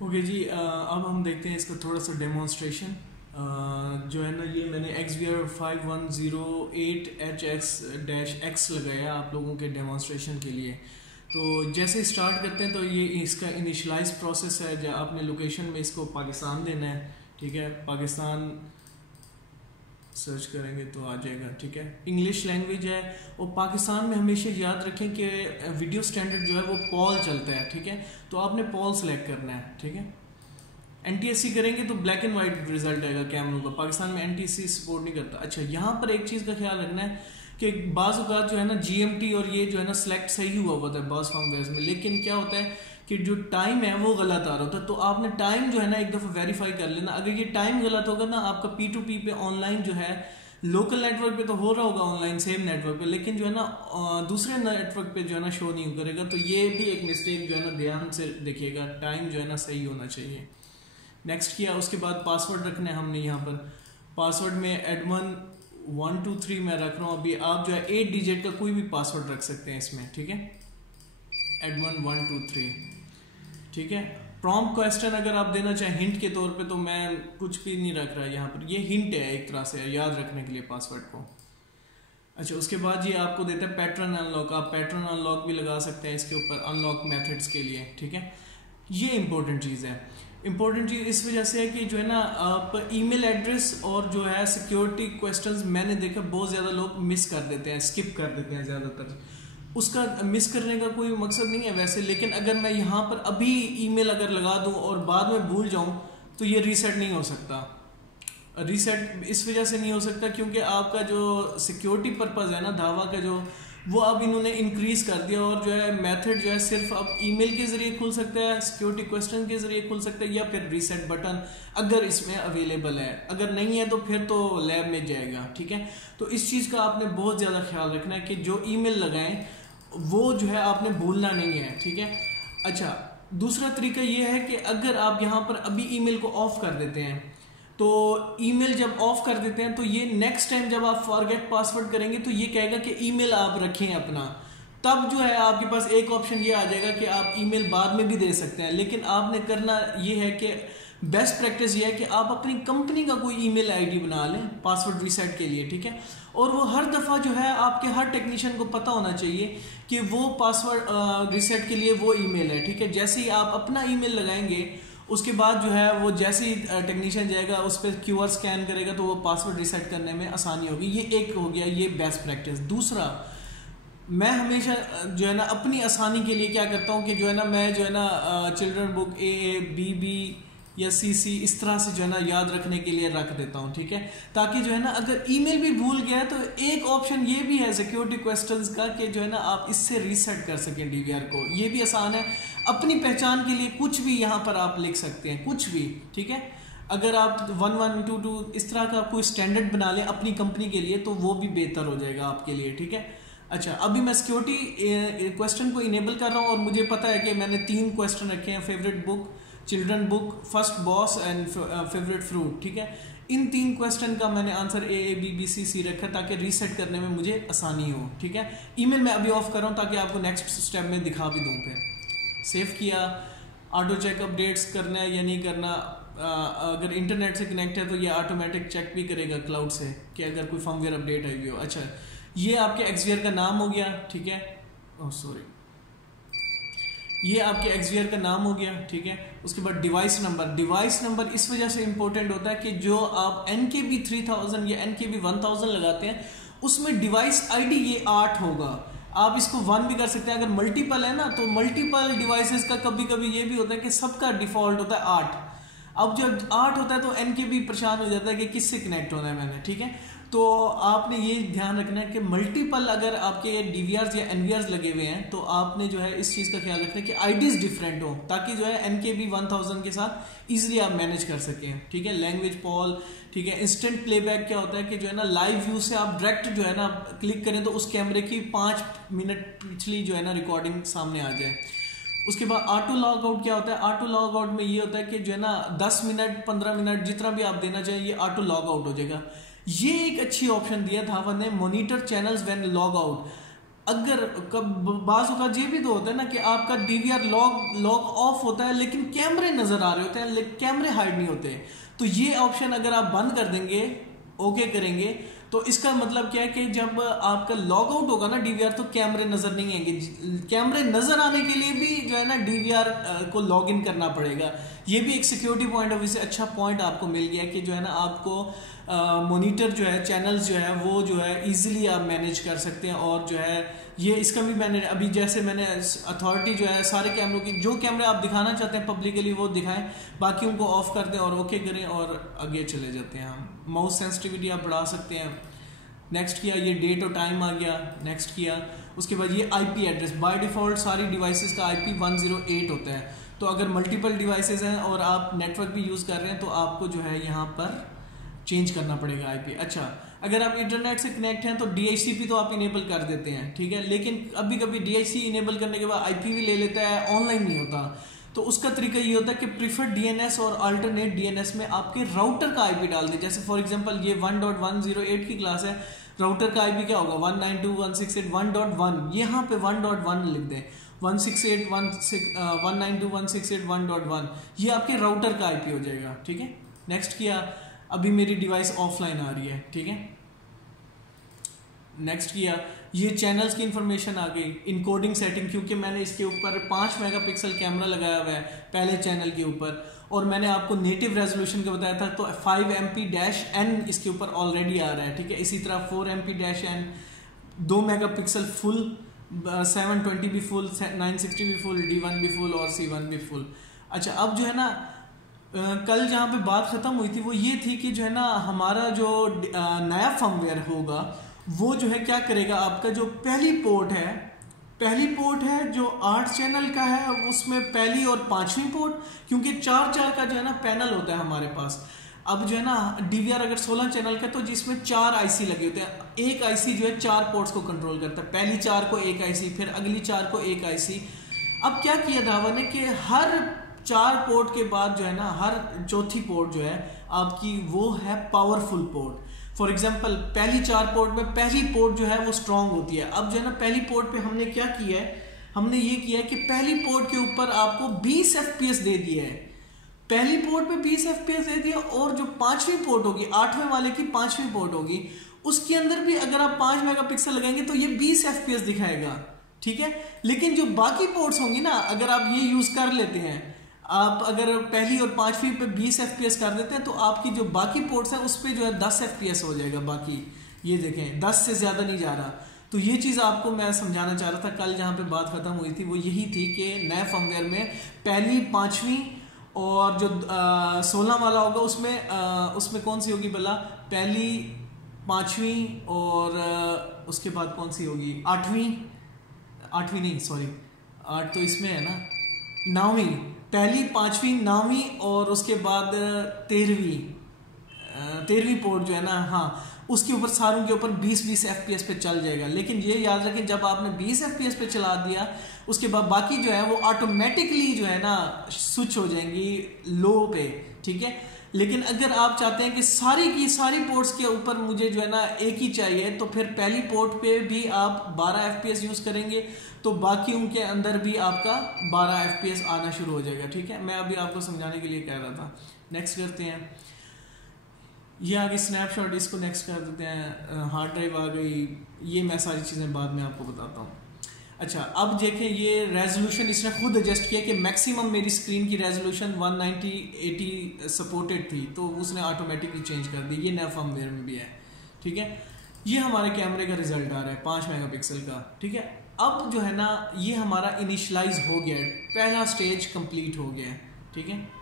Okay जी, अब हम देखते हैं इसका थोड़ा सा डेमोन्स्ट्रेशन। जो है ना, ये मैंने XVR 5108HX-X लगाया आप लोगों के डेमोन्स्ट्रेशन के लिए। तो जैसे स्टार्ट करते हैं तो ये इसका इनिशलाइज प्रोसेस है, जहाँ आपने लोकेशन में इसको पाकिस्तान देना है। ठीक है, पाकिस्तान सर्च करेंगे तो आ जाएगा। ठीक है, इंग्लिश लैंग्वेज है। और पाकिस्तान में हमेशा याद रखें कि वीडियो स्टैंडर्ड जो है वो पॉल चलता है। ठीक है, तो आपने पॉल सेलेक्ट करना है। ठीक है, NTSC करेंगे तो ब्लैक एंड वाइट रिजल्ट आएगा कैमरों का। पाकिस्तान में NTSC सपोर्ट नहीं करता। अच्छा, यहाँ पर एक चीज़ का ख्याल रखना है कि बाज़ औक़ात जो है ना GMT और ये जो है ना सिलेक्ट सही हुआ होता है बाज़ फॉर्मवेयर्स में, लेकिन क्या होता है कि जो टाइम है वो गलत आ रहा होता है। तो आपने टाइम जो है ना एक दफ़ा वेरीफाई कर लेना। अगर ये टाइम गलत होगा ना, आपका P2P पे ऑनलाइन जो है, लोकल नेटवर्क पे तो हो रहा होगा ऑनलाइन सेम नेटवर्क पे, लेकिन जो है ना दूसरे नेटवर्क पे जो है ना शो नहीं करेगा। तो ये भी एक मिस्टेक जो है ना ध्यान से देखिएगा, टाइम जो है ना सही होना चाहिए। नेक्स्ट किया, उसके बाद पासवर्ड रखना है हमने। यहाँ पर पासवर्ड में एडमन 123 मैं रख रहा हूँ अभी। आप जो है 8 डिजिट का कोई भी पासवर्ड रख सकते हैं इसमें। ठीक है, एडमन 123। ठीक है, प्रॉम्प्ट क्वेश्चन अगर आप देना चाहें हिंट के तौर पे, तो मैं कुछ भी नहीं रख रहा यहाँ पर। ये हिंट है एक तरह से याद रखने के लिए पासवर्ड को। अच्छा, उसके बाद ये आपको देता है पैटर्न अनलॉक। आप पैटर्न अनलॉक भी लगा सकते हैं इसके ऊपर अनलॉक मेथड्स के लिए। ठीक है, ये इंपॉर्टेंट चीज़ है। इंपॉर्टेंट चीज़ इस वजह से है कि जो है ना आप ईमेल एड्रेस और जो है सिक्योरिटी क्वेश्चंस मैंने देखा बहुत ज़्यादा लोग मिस कर देते हैं, स्किप कर देते हैं ज़्यादातर। उसका मिस करने का कोई मकसद नहीं है वैसे, लेकिन अगर मैं यहाँ पर अभी ईमेल अगर लगा दूँ और बाद में भूल जाऊँ तो ये रीसेट नहीं हो सकता। रीसेट इस वजह से नहीं हो सकता क्योंकि आपका जो सिक्योरिटी पर्पज़ है ना धावा का, जो वो अब इन्होंने इंक्रीज कर दिया। और जो है मेथड जो है सिर्फ अब ईमेल के जरिए खुल सकता है, सिक्योरिटी क्वेश्चन के जरिए खुल सकता है, या फिर रीसेट बटन अगर इसमें अवेलेबल है। अगर नहीं है तो फिर तो लैब में जाएगा। ठीक है, तो इस चीज़ का आपने बहुत ज़्यादा ख्याल रखना है कि जो ईमेल लगाएं वो जो है आपने भूलना नहीं है। ठीक है, अच्छा, दूसरा तरीका ये है कि अगर आप यहाँ पर अभी ईमेल को ऑफ कर देते हैं, तो ईमेल जब ऑफ कर देते हैं तो ये नेक्स्ट टाइम जब आप फॉरगेट पासवर्ड करेंगे तो ये कहेगा कि ईमेल आप रखें अपना। तब जो है आपके पास एक ऑप्शन ये आ जाएगा कि आप ईमेल बाद में भी दे सकते हैं, लेकिन आपने करना ये है कि बेस्ट प्रैक्टिस ये है कि आप अपनी कंपनी का कोई ईमेल आईडी बना लें पासवर्ड रीसेट के लिए। ठीक है, और वो हर दफ़ा जो है आपके हर टेक्नीशियन को पता होना चाहिए कि वो पासवर्ड रीसेट के लिए वो ईमेल है। ठीक है, जैसे ही आप अपना ईमेल लगाएंगे उसके बाद जो है वो जैसे ही टेक्नीशियन जाएगा उस पर QR स्कैन करेगा तो वो पासवर्ड रीसेट करने में आसानी होगी। ये एक हो गया, ये बेस्ट प्रैक्टिस। दूसरा, मैं हमेशा जो है ना अपनी आसानी के लिए क्या करता हूँ कि जो है ना मैं जो है ना चिल्ड्रन बुक AABB या CC इस तरह से जो है ना याद रखने के लिए रख देता हूँ। ठीक है, ताकि जो है ना अगर ईमेल भी भूल गया तो एक ऑप्शन ये भी है सिक्योरिटी क्वेश्चंस का कि जो है ना आप इससे रीसेट कर सकें DVR को। ये भी आसान है। अपनी पहचान के लिए कुछ भी यहाँ पर आप लिख सकते हैं, कुछ भी। ठीक है, अगर आप 1122 इस तरह का कोई स्टैंडर्ड बना लें अपनी कंपनी के लिए तो वो भी बेहतर हो जाएगा आपके लिए। ठीक है, अच्छा, अभी मैं सिक्योरिटी क्वेश्चन को इनेबल कर रहा हूँ और मुझे पता है कि मैंने 3 क्वेश्चन रखे हैं, favourite book, children book, first boss and favourite fruit. ठीक है, इन 3 क्वेश्चन का मैंने आंसर AABBCC रखा ताकि रीसेट करने में मुझे आसानी हो। ठीक है, ईमेल मैं अभी ऑफ कर रहा हूँ ताकि आपको नेक्स्ट स्टेप में दिखा भी दूँ। फिर सेव किया, ऑटो चेक अपडेट्स करना है या नहीं करना। अगर इंटरनेट से कनेक्ट है तो ये ऑटोमेटिक चेक भी करेगा क्लाउड से कि अगर कोई फर्मवेयर अपडेट आई हुई हो। अच्छा, ये आपके XVR का नाम हो गया। ठीक है, ओह सॉरी, ये आपके XVR का नाम हो गया। ठीक है, उसके बाद डिवाइस नंबर। डिवाइस नंबर इस वजह से इंपॉर्टेंट होता है कि जो आप NKB 3000 या NKB 1000 लगाते हैं उसमें डिवाइस ID ये 8 होगा। आप इसको 1 भी कर सकते हैं। अगर मल्टीपल है ना तो मल्टीपल डिवाइसेस का कभी कभी ये भी होता है कि सबका डिफॉल्ट होता है 8। अब जब 8 होता है तो NKB परेशान हो जाता है कि किससे कनेक्ट होना है मैंने। ठीक है, तो आपने ये ध्यान रखना है कि मल्टीपल अगर आपके DVRs या NVRs लगे हुए हैं तो आपने जो है इस चीज़ का ख्याल रखना है कि IDs डिफरेंट हो, ताकि जो है NKB 1000 के साथ इजीली आप मैनेज कर सकें। ठीक है, लैंग्वेज पॉल। ठीक है, इंस्टेंट प्लेबैक क्या होता है कि जो है ना लाइव व्यू से आप डायरेक्ट जो है ना क्लिक करें तो उस कैमरे की 5 मिनट पिछली जो है ना रिकॉर्डिंग सामने आ जाए। उसके बाद ऑटो लॉग आउट क्या होता है? ऑटो लॉग आउट में ये होता है कि जो है ना 10 मिनट 15 मिनट जितना भी आप देना चाहिए ये ऑटो लॉग आउट हो जाएगा। ये एक अच्छी ऑप्शन दिया धावा ने, monitor channels when log out. अगर बाज़ औक़ात ये भी तो होता है ना कि आपका DVR लॉग ऑफ होता है लेकिन कैमरे नज़र आ रहे होते हैं, लेकिन कैमरे हाइड नहीं होते। तो ये ऑप्शन अगर आप बंद कर देंगे, ओके करेंगे, तो इसका मतलब क्या है कि जब आपका लॉग आउट होगा ना DVR तो कैमरे नज़र नहीं आएंगे। कैमरे नज़र आने के लिए भी जो है ना DVR को लॉग इन करना पड़ेगा। ये भी एक सिक्योरिटी पॉइंट ऑफ व्यू से अच्छा पॉइंट आपको मिल गया कि जो है ना आपको मॉनिटर जो है, चैनल्स जो है वो जो है इजीली आप मैनेज कर सकते हैं। और जो है ये इसका भी मैंने अभी जैसे मैंने अथॉरिटी जो है सारे कैमरों की, जो कैमरे आप दिखाना चाहते हैं पब्लिकली वो दिखाएं, बाकी उनको ऑफ कर दें और ओके करें और आगे चले जाते हैं हम। माउस सेंसिटिविटी आप बढ़ा सकते हैं। नेक्स्ट किया, ये डेट और टाइम आ गया, नेक्स्ट किया। उसके बाद ये IP एड्रेस, बाय डिफ़ॉल्ट सारी डिवाइसेस का IP 108 होता है। तो अगर मल्टीपल डिवाइसेस हैं और आप नेटवर्क भी यूज़ कर रहे हैं तो आपको जो है यहाँ पर चेंज करना पड़ेगा IP। अच्छा, अगर आप इंटरनेट से कनेक्ट हैं तो DHCP तो आप इनेबल कर देते हैं, ठीक है, लेकिन कभी कभी DHCP इनेबल करने के बाद IP भी ले लेता है, ऑनलाइन नहीं होता। तो उसका तरीका ये होता है कि प्रीफर्ड DNS और अल्टरनेट DNS में आपके राउटर का IP डाल दें। जैसे फॉर एग्जांपल ये 1.108 की क्लास है, राउटर का IP क्या होगा 192.168.1.1, यहाँ पे 1.1 लिख दें, 192.168.1.1, ये आपके राउटर का IP हो जाएगा, ठीक है। नेक्स्ट किया, अभी मेरी डिवाइस ऑफलाइन आ रही है, ठीक है। नेक्स्ट किया, ये चैनल्स की इंफॉर्मेशन आ गई, इनकोडिंग सेटिंग, क्योंकि मैंने इसके ऊपर 5 मेगापिक्सल कैमरा लगाया हुआ है पहले चैनल के ऊपर, और मैंने आपको नेटिव रेजोल्यूशन का बताया था, तो 5MP-N इसके ऊपर ऑलरेडी आ रहा है, ठीक है। इसी तरह 4MP-N, 2 मेगापिक्सल फुल, 720 भी फुल, 960 भी फुल, D1 भी फुल और C1 भी फुल। अच्छा, अब जो है ना कल जहाँ पे बात ख़त्म हुई थी वो ये थी कि जो है ना हमारा जो नया फर्मवेयर होगा वो जो है क्या करेगा, आपका जो पहली पोर्ट है जो 8 चैनल का है उसमें पहली और 5वीं पोर्ट, क्योंकि 4 का जो है ना पैनल होता है हमारे पास। अब जो है ना DVR अगर 16 चैनल का तो जिसमें 4 IC लगे होते हैं, एक IC जो है 4 पोर्ट्स को कंट्रोल करता है, पहली 4 को एक IC, फिर अगली 4 को एक IC। अब क्या किया धावा ने कि हर 4 पोर्ट के बाद जो है ना हर चौथी पोर्ट जो है आपकी वो है पावरफुल पोर्ट। फॉर एग्जांपल पहली 4 पोर्ट में पहली पोर्ट जो है वो स्ट्रांग होती है। अब जो है ना पहली पोर्ट पे हमने क्या किया है, हमने ये किया है कि पहली पोर्ट के ऊपर आपको 20 FPS दे दिया है, पहली पोर्ट पे 20 FPS दे दिया, और जो 5वीं पोर्ट होगी, 8वें वाले की 5वीं पोर्ट होगी, उसके अंदर भी अगर आप 5 मेगापिक्सल लगाएंगे तो ये 20 FPS दिखाएगा, ठीक है। लेकिन जो बाकी पोर्ट्स होंगी ना, अगर आप ये यूज कर लेते हैं, आप अगर पहली और 5वीं पे 20 FPS कर देते हैं तो आपकी जो बाकी पोर्ट्स है उस पे जो है 10 FPS हो जाएगा। बाकी ये देखें 10 से ज्यादा नहीं जा रहा। तो ये चीज आपको मैं समझाना चाह रहा था, कल जहां पे बात खत्म हुई थी वो यही थी कि नए फर्मवेयर में पहली 5वीं और जो 16 वाला होगा उसमें कौन सी होगी भला, पहली 5वीं और उसके बाद कौन सी होगी, 8वीं नहीं सॉरी 8 तो इसमें है ना, 9वीं, पहली 5वीं 9वीं और उसके बाद 13वीं पोर्ट जो है ना, हाँ उसके ऊपर सारों के ऊपर 20 FPS पे चल जाएगा। लेकिन ये याद रखें जब आपने 20 FPS पे चला दिया उसके बाद बाकी जो है वो ऑटोमेटिकली जो है ना स्विच हो जाएंगी लो पे, ठीक है। लेकिन अगर आप चाहते हैं कि सारी की सारी पोर्ट्स के ऊपर मुझे जो है ना एक ही चाहिए, तो फिर पहली पोर्ट पे भी आप 12 FPS यूज करेंगे तो बाकी उनके अंदर भी आपका 12 FPS आना शुरू हो जाएगा, ठीक है। मैं अभी आपको समझाने के लिए कह रहा था। नेक्स्ट करते हैं, ये आगे स्नैपशॉट, इसको नेक्स्ट कर देते हैं। हार्ड ड्राइव आ गई, ये मैं सारी चीज़ें बाद में आपको बताता हूँ। अच्छा, अब देखें ये रेजोल्यूशन इसने खुद एडजस्ट किया कि मैक्सिमम मेरी स्क्रीन की रेजोल्यूशन 190/80 सपोर्टेड थी, तो उसने ऑटोमेटिकली चेंज कर दी। ये नया फर्मवेयर में भी है, ठीक है। ये हमारे कैमरे का रिजल्ट आ रहा है 5 मेगापिक्सल का, ठीक है। अब जो है ना ये हमारा इनिशियलाइज हो गया है, पहला स्टेज कंप्लीट हो गया है, ठीक है।